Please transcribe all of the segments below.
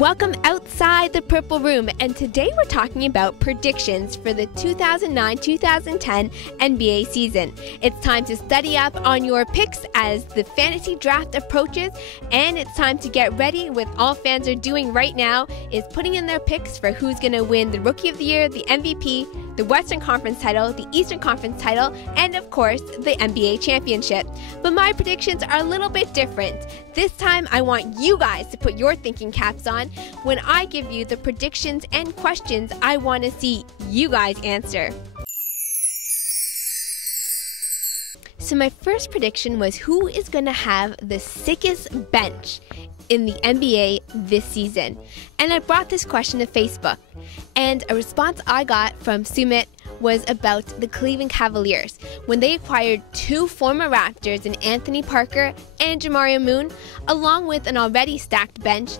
Welcome outside the Purple Room, and today we're talking about predictions for the 2009-2010 NBA season. It's time to study up on your picks as the fantasy draft approaches, and it's time to get ready. What all fans are doing right now is putting in their picks for who's going to win the Rookie of the Year, the MVP, the Western Conference title, the Eastern Conference title, and of course, the NBA championship. But my predictions are a little bit different. This time, I want you guys to put your thinking caps on when I give you the predictions and questions I want to see you guys answer. So my first prediction was who is going to have the sickest bench in the NBA this season. And I brought this question to Facebook, and a response I got from Sumit was about the Cleveland Cavaliers when they acquired two former Raptors in Anthony Parker and Jamario Moon, along with an already stacked bench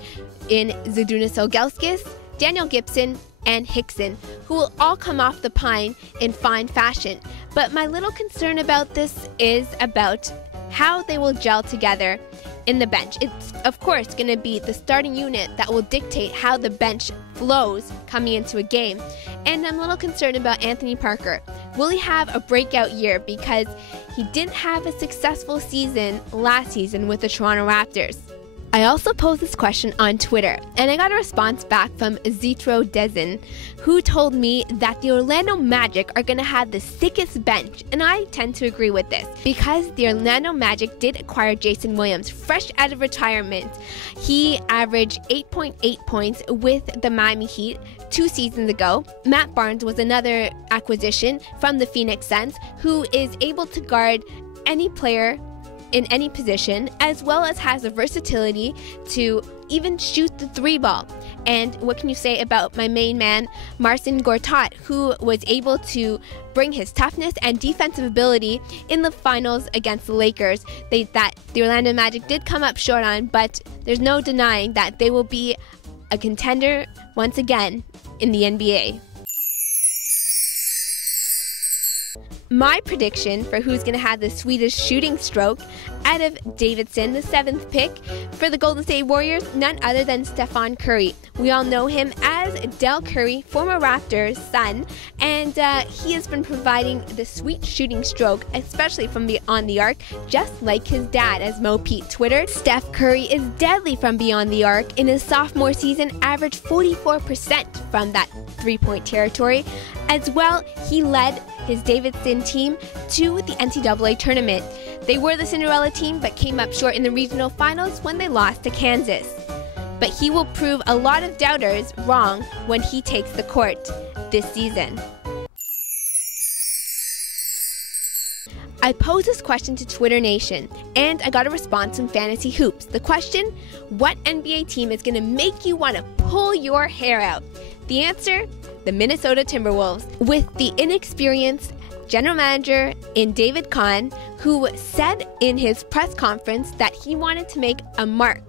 in Zydrunas Ilgauskas, Daniel Gibson, and Hickson, who will all come off the pine in fine fashion. But my little concern about this is about how they will gel together in the bench. It's, of course, going to be the starting unit that will dictate how the bench flows coming into a game. And I'm a little concerned about Anthony Parker. Will he have a breakout year? Because he didn't have a successful season last season with the Toronto Raptors. I also posed this question on Twitter, and I got a response back from Zitro Dezen, who told me that the Orlando Magic are going to have the sickest bench, and I tend to agree with this, because the Orlando Magic did acquire Jason Williams fresh out of retirement. He averaged 8.8 points with the Miami Heat 2 seasons ago. Matt Barnes was another acquisition from the Phoenix Suns, who is able to guard any player in any position, as well as has the versatility to even shoot the three ball. And what can you say about my main man, Marcin Gortat, who was able to bring his toughness and defensive ability in the finals against the Lakers that the Orlando Magic did come up short on, but there's no denying that they will be a contender once again in the NBA. My prediction for who's going to have the sweetest shooting stroke out of Davidson, the 7th pick for the Golden State Warriors, none other than Stephen Curry. We all know him as Del Curry, former Raptors son, and he has been providing the sweet shooting stroke, especially from beyond the arc, just like his dad, as Mo Pete twittered. Steph Curry is deadly from beyond the arc. In his sophomore season, averaged 44% from that three-point territory. As well, he led his Davidson team to the NCAA tournament. They were the Cinderella team, but came up short in the regional finals when they lost to Kansas. But he will prove a lot of doubters wrong when he takes the court this season. I posed this question to Twitter Nation, and I got a response from Fantasy Hoops. The question, what NBA team is going to make you want to pull your hair out? The answer, the Minnesota Timberwolves, with the inexperienced general manager in David Kahn, who said in his press conference that he wanted to make a mark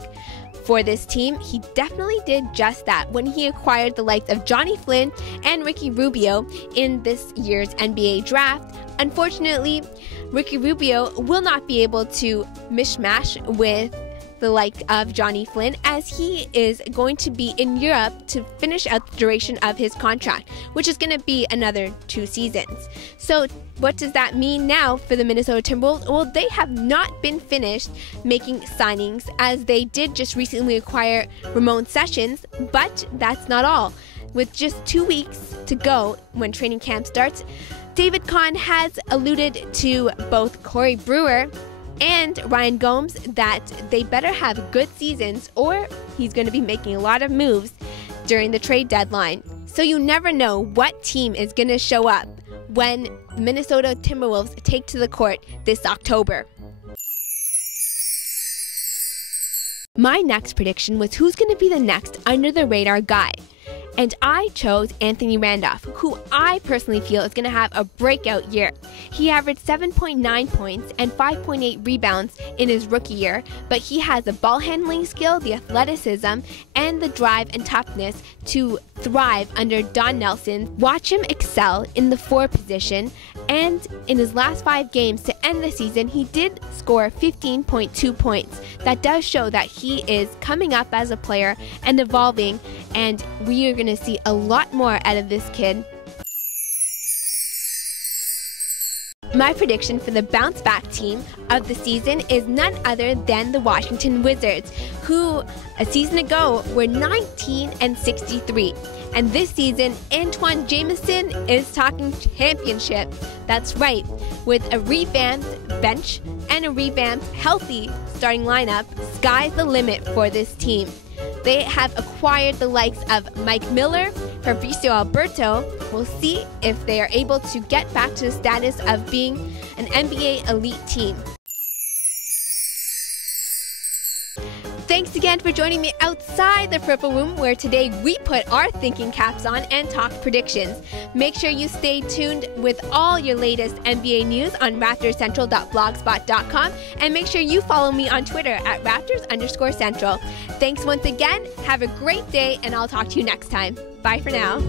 for this team. He definitely did just that when he acquired the likes of Johnny Flynn and Ricky Rubio in this year's NBA draft. Unfortunately, Ricky Rubio will not be able to mishmash with the like of Johnny Flynn, as he is going to be in Europe to finish out the duration of his contract, which is going to be another 2 seasons. So what does that mean now for the Minnesota Timberwolves? Well, they have not been finished making signings, as they did just recently acquire Ramon Sessions, but that's not all. With just 2 weeks to go when training camp starts, David Kahn has alluded to both Corey Brewer and Ryan Gomes that they better have good seasons, or he's going to be making a lot of moves during the trade deadline. So you never know what team is going to show up when Minnesota Timberwolves take to the court this October. My next prediction was who's going to be the next under-the-radar guy. And I chose Anthony Randolph, who I personally feel is going to have a breakout year. He averaged 7.9 points and 5.8 rebounds in his rookie year, but he has the ball handling skill, the athleticism, and the drive and toughness to thrive under Don Nelson. Watch him excel in the 4 position, and in his last 5 games to end the season, he did score 15.2 points. That does show that he is coming up as a player and evolving, and we are going to see a lot more out of this kid. My prediction for the bounce back team of the season is none other than the Washington Wizards, who a season ago were 19-63. And this season, Antoine Jamison is talking championship. That's right, with a revamped bench and a revamped healthy starting lineup, sky's the limit for this team. They have acquired the likes of Mike Miller, Fabrizio Alberto. We'll see if they are able to get back to the status of being an NBA elite team. Thanks again for joining me outside the Purple Room, where today we put our thinking caps on and talk predictions. Make sure you stay tuned with all your latest NBA news on raptorscentral.blogspot.com, and make sure you follow me on Twitter at Raptors_Central. Thanks once again, have a great day, and I'll talk to you next time. Bye for now.